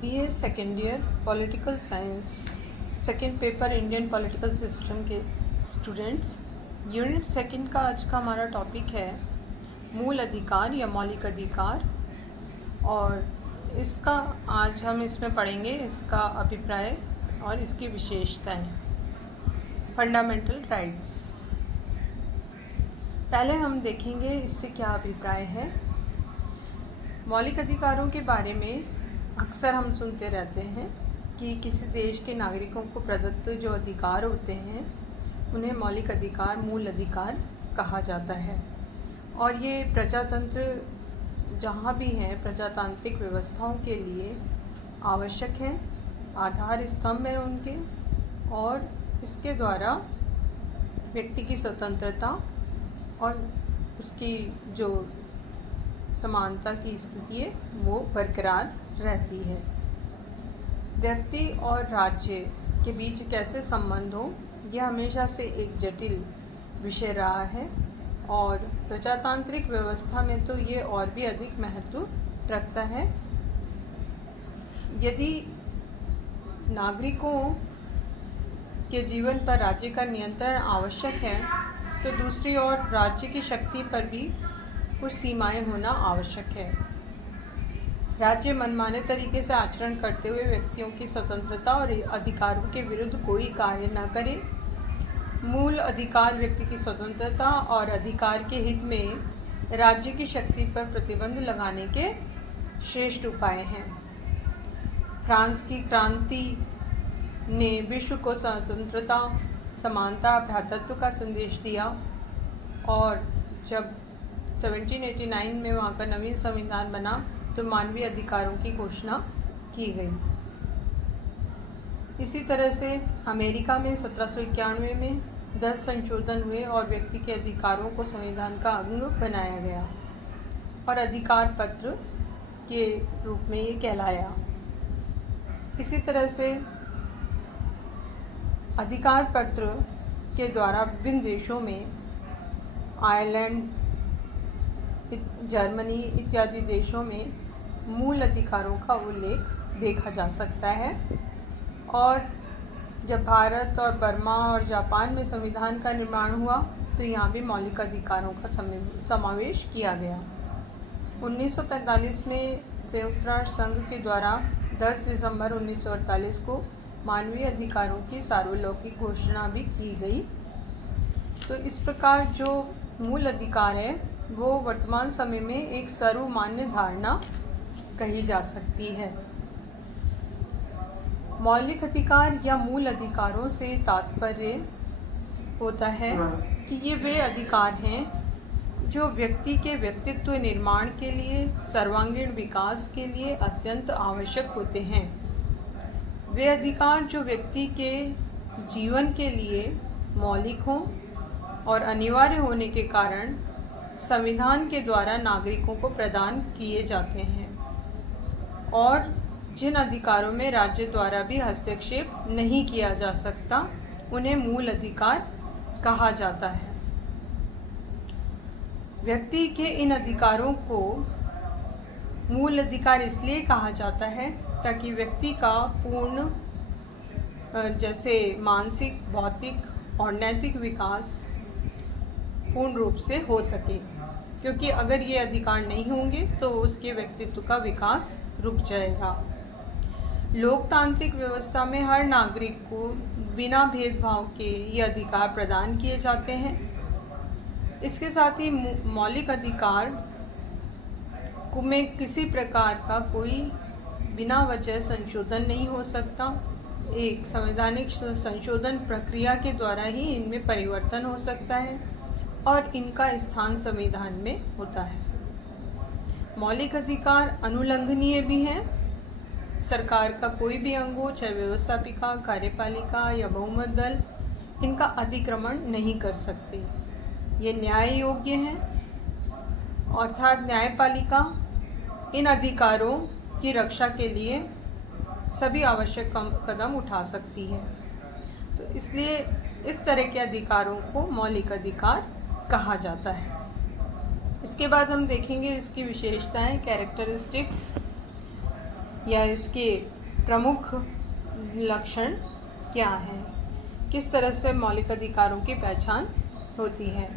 BA second year political science second paper Indian political system के students, unit second का आज का हमारा टॉपिक है मूल अधिकार या मौलिक अधिकार। और इसका आज हम इसमें पढ़ेंगे इसका अभिप्राय और इसकी विशेषताएं। फंडामेंटल राइट्स पहले हम देखेंगे इससे क्या अभिप्राय है। मौलिक अधिकारों के बारे में अक्सर हम सुनते रहते हैं कि किसी देश के नागरिकों को प्रदत्त जो अधिकार होते हैं उन्हें मौलिक अधिकार, मूल अधिकार कहा जाता है। और ये प्रजातंत्र जहाँ भी है, प्रजातांत्रिक व्यवस्थाओं के लिए आवश्यक है, आधार स्तंभ है उनके। और इसके द्वारा व्यक्ति की स्वतंत्रता और उसकी जो समानता की स्थिति है वो बरकरार रहती है। व्यक्ति और राज्य के बीच कैसे संबंध हो, यह हमेशा से एक जटिल विषय रहा है और प्रजातांत्रिक व्यवस्था में तो ये और भी अधिक महत्व रखता है। यदि नागरिकों के जीवन पर राज्य का नियंत्रण आवश्यक है तो दूसरी ओर राज्य की शक्ति पर भी कुछ सीमाएं होना आवश्यक है। राज्य मनमाने तरीके से आचरण करते हुए व्यक्तियों की स्वतंत्रता और अधिकारों के विरुद्ध कोई कार्य न करे। मूल अधिकार व्यक्ति की स्वतंत्रता और अधिकार के हित में राज्य की शक्ति पर प्रतिबंध लगाने के श्रेष्ठ उपाय हैं। फ्रांस की क्रांति ने विश्व को स्वतंत्रता, समानता, भ्रातृत्व का संदेश दिया और जब 1789 में वहाँ का नवीन संविधान बना तो मानवीय अधिकारों की घोषणा की गई। इसी तरह से अमेरिका में 1791 में 10 संशोधन हुए और व्यक्ति के अधिकारों को संविधान का अंग बनाया गया और अधिकार पत्र के रूप में ये कहलाया। इसी तरह से अधिकार पत्र के द्वारा विभिन्न देशों में, आयरलैंड, जर्मनी इत्यादि देशों में मूल अधिकारों का उल्लेख देखा जा सकता है। और जब भारत और बर्मा और जापान में संविधान का निर्माण हुआ तो यहाँ भी मौलिक अधिकारों का समावेश किया गया। 1945 में संयुक्त राष्ट्र संघ के द्वारा 10 दिसंबर 1948 को मानवीय अधिकारों की सार्वलौकिक घोषणा भी की गई। तो इस प्रकार जो मूल अधिकार है वो वर्तमान समय में एक सर्वमान्य धारणा कही जा सकती है। मौलिक अधिकार या मूल अधिकारों से तात्पर्य होता है कि ये वे अधिकार हैं जो व्यक्ति के व्यक्तित्व निर्माण के लिए, सर्वांगीण विकास के लिए अत्यंत आवश्यक होते हैं। वे अधिकार जो व्यक्ति के जीवन के लिए मौलिक हों और अनिवार्य होने के कारण संविधान के द्वारा नागरिकों को प्रदान किए जाते हैं और जिन अधिकारों में राज्य द्वारा भी हस्तक्षेप नहीं किया जा सकता उन्हें मूल अधिकार कहा जाता है। व्यक्ति के इन अधिकारों को मूल अधिकार इसलिए कहा जाता है ताकि व्यक्ति का पूर्ण जैसे मानसिक, भौतिक और नैतिक विकास पूर्ण रूप से हो सके, क्योंकि अगर ये अधिकार नहीं होंगे तो उसके व्यक्तित्व का विकास रुक जाएगा। लोकतांत्रिक व्यवस्था में हर नागरिक को बिना भेदभाव के ये अधिकार प्रदान किए जाते हैं। इसके साथ ही मौलिक अधिकार में किसी प्रकार का कोई बिना वजह संशोधन नहीं हो सकता। एक संवैधानिक संशोधन प्रक्रिया के द्वारा ही इनमें परिवर्तन हो सकता है और इनका स्थान संविधान में होता है। मौलिक अधिकार अनुलंघनीय भी हैं। सरकार का कोई भी अंग हो, चाहे व्यवस्थापिका, कार्यपालिका या बहुमत दल, इनका अतिक्रमण नहीं कर सकते। ये न्याय योग्य हैं, अर्थात न्यायपालिका इन अधिकारों की रक्षा के लिए सभी आवश्यक कदम उठा सकती है। तो इसलिए इस तरह के अधिकारों को मौलिक अधिकार कहा जाता है। इसके बाद हम देखेंगे इसकी विशेषताएं, कैरेक्टरिस्टिक्स। या इसके प्रमुख लक्षण क्या हैं, किस तरह से मौलिक अधिकारों की पहचान होती है।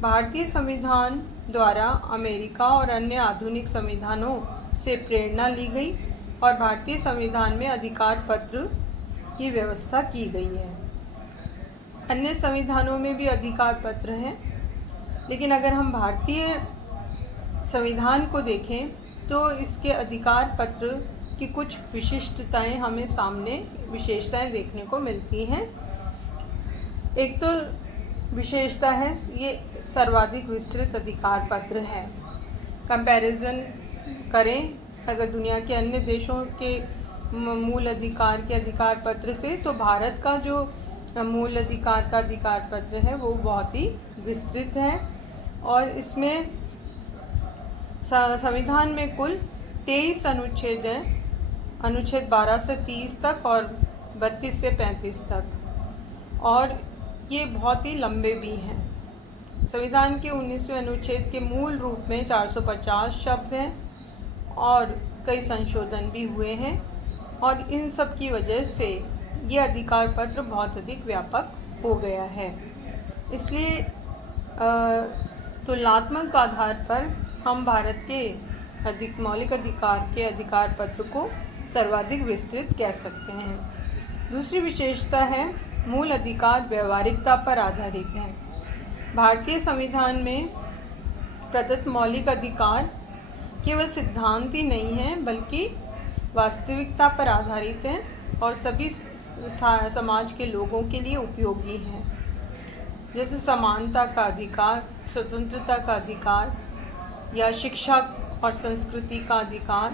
भारतीय संविधान द्वारा अमेरिका और अन्य आधुनिक संविधानों से प्रेरणा ली गई और भारतीय संविधान में अधिकार पत्र की व्यवस्था की गई है। अन्य संविधानों में भी अधिकार पत्र हैं, लेकिन अगर हम भारतीय संविधान को देखें तो इसके अधिकार पत्र की कुछ विशिष्टताएं हमें सामने विशेषताएं देखने को मिलती हैं। एक तो विशेषता है ये सर्वाधिक विस्तृत अधिकार पत्र है। कंपैरिजन करें अगर दुनिया के अन्य देशों के मूल अधिकार के अधिकार पत्र से, तो भारत का जो मूल अधिकार का अधिकार पत्र है वो बहुत ही विस्तृत है और इसमें संविधान में कुल 23 अनुच्छेद हैं, अनुच्छेद 12 से 30 तक और 32 से 35 तक, और ये बहुत ही लंबे भी हैं। संविधान के 19वें अनुच्छेद के मूल रूप में 450 शब्द हैं और कई संशोधन भी हुए हैं, और इन सब की वजह से ये अधिकार पत्र बहुत अधिक व्यापक हो गया है। इसलिए तुलनात्मक आधार पर हम भारत के मौलिक अधिकार के अधिकार पत्र को सर्वाधिक विस्तृत कह सकते हैं। दूसरी विशेषता है मूल अधिकार व्यवहारिकता पर आधारित है। भारतीय संविधान में प्रदत्त मौलिक अधिकार केवल सिद्धांत ही नहीं है बल्कि वास्तविकता पर आधारित है और सभी समाज के लोगों के लिए उपयोगी है। जैसे समानता का अधिकार, स्वतंत्रता का अधिकार या शिक्षा और संस्कृति का अधिकार,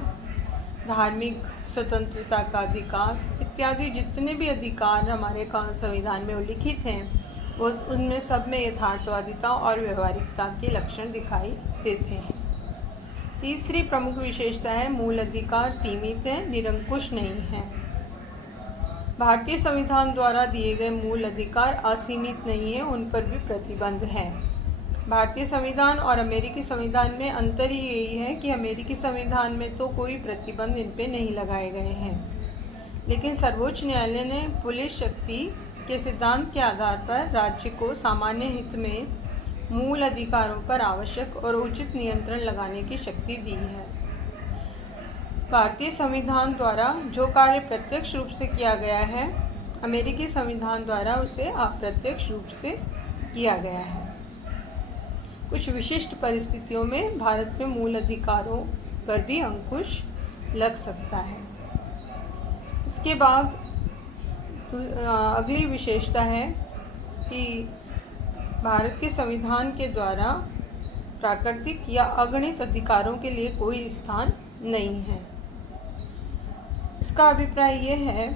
धार्मिक स्वतंत्रता का अधिकार इत्यादि जितने भी अधिकार हमारे संविधान में उल्लिखित हैं वो उनमें सब में यथार्थवादिता और व्यवहारिकता के लक्षण दिखाई देते हैं। तीसरी प्रमुख विशेषता है मूल अधिकार सीमित है, निरंकुश नहीं है। भारतीय संविधान द्वारा दिए गए मूल अधिकार असीमित नहीं है, उन पर भी प्रतिबंध है। भारतीय संविधान और अमेरिकी संविधान में अंतर ही यही है कि अमेरिकी संविधान में तो कोई प्रतिबंध इन पे नहीं लगाए गए हैं, लेकिन सर्वोच्च न्यायालय ने पुलिस शक्ति के सिद्धांत के आधार पर राज्य को सामान्य हित में मूल अधिकारों पर आवश्यक और उचित नियंत्रण लगाने की शक्ति दी है। भारतीय संविधान द्वारा जो कार्य प्रत्यक्ष रूप से किया गया है, अमेरिकी संविधान द्वारा उसे अप्रत्यक्ष रूप से किया गया है। कुछ विशिष्ट परिस्थितियों में भारत में मूल अधिकारों पर भी अंकुश लग सकता है। इसके बाद अगली विशेषता है कि भारत के संविधान के द्वारा प्राकृतिक या अगणित अधिकारों के लिए कोई स्थान नहीं है। इसका अभिप्राय ये है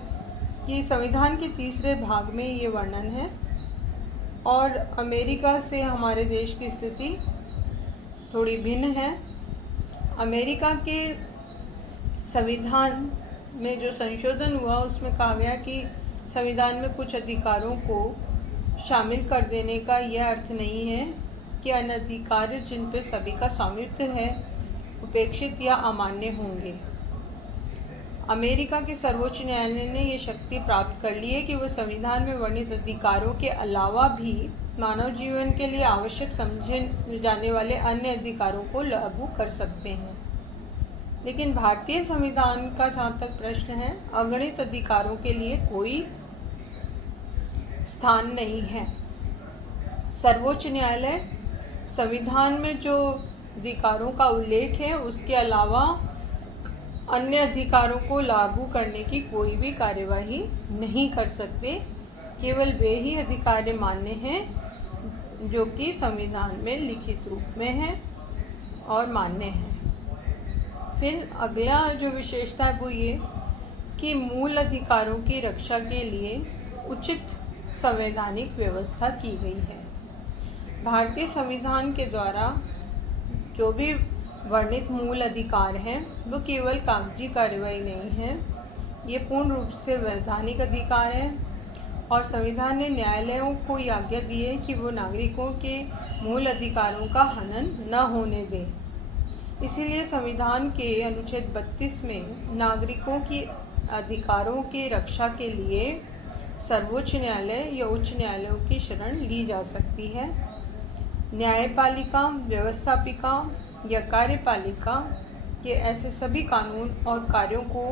कि संविधान के तीसरे भाग में ये वर्णन है और अमेरिका से हमारे देश की स्थिति थोड़ी भिन्न है। अमेरिका के संविधान में जो संशोधन हुआ उसमें कहा गया कि संविधान में कुछ अधिकारों को शामिल कर देने का यह अर्थ नहीं है कि अन्य अधिकार जिन पर सभी का स्वामित्व है उपेक्षित या अमान्य होंगे। अमेरिका के सर्वोच्च न्यायालय ने ये शक्ति प्राप्त कर ली है कि वो संविधान में वर्णित अधिकारों के अलावा भी मानव जीवन के लिए आवश्यक समझे जाने वाले अन्य अधिकारों को लागू कर सकते हैं। लेकिन भारतीय संविधान का जहाँ तक प्रश्न है, अगणित अधिकारों के लिए कोई स्थान नहीं है। सर्वोच्च न्यायालय संविधान में जो अधिकारों का उल्लेख है उसके अलावा अन्य अधिकारों को लागू करने की कोई भी कार्यवाही नहीं कर सकते। केवल वे ही अधिकार मान्य हैं जो कि संविधान में लिखित रूप में है और मान्य है। फिर अगला जो विशेषता है वो ये कि मूल अधिकारों की रक्षा के लिए उचित संवैधानिक व्यवस्था की गई है। भारतीय संविधान के द्वारा जो भी वर्णित मूल अधिकार हैं वो केवल कागजी कार्रवाई नहीं है, ये पूर्ण रूप से वैधानिक अधिकार है और संविधान ने न्यायालयों को ये आज्ञा दी है कि वो नागरिकों के मूल अधिकारों का हनन न होने दें। इसीलिए संविधान के अनुच्छेद 32 में नागरिकों की अधिकारों के रक्षा के लिए सर्वोच्च न्यायालय या उच्च न्यायालयों की शरण ली जा सकती है। न्यायपालिका, व्यवस्थापिका या कार्यपालिका के ऐसे सभी कानून और कार्यों को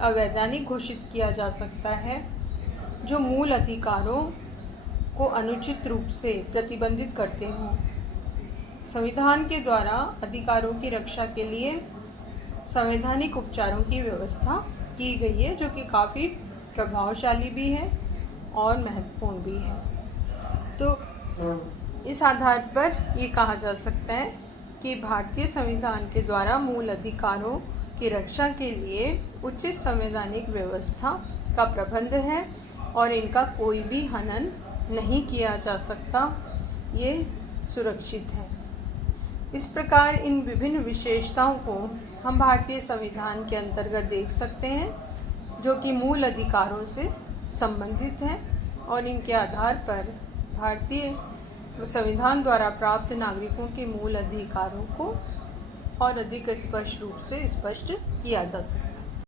अवैधानिक घोषित किया जा सकता है जो मूल अधिकारों को अनुचित रूप से प्रतिबंधित करते हों। संविधान के द्वारा अधिकारों की रक्षा के लिए संवैधानिक उपचारों की व्यवस्था की गई है, जो कि काफ़ी प्रभावशाली भी है और महत्वपूर्ण भी है। तो इस आधार पर ये कहा जा सकता है कि भारतीय संविधान के द्वारा मूल अधिकारों की रक्षा के लिए उचित संवैधानिक व्यवस्था का प्रबंध है और इनका कोई भी हनन नहीं किया जा सकता, ये सुरक्षित है। इस प्रकार इन विभिन्न विशेषताओं को हम भारतीय संविधान के अंतर्गत देख सकते हैं, जो कि मूल अधिकारों से संबंधित हैं और इनके आधार पर भारतीय संविधान द्वारा प्राप्त नागरिकों के मूल अधिकारों को और अधिक स्पष्ट रूप से स्पष्ट किया जा सकता है।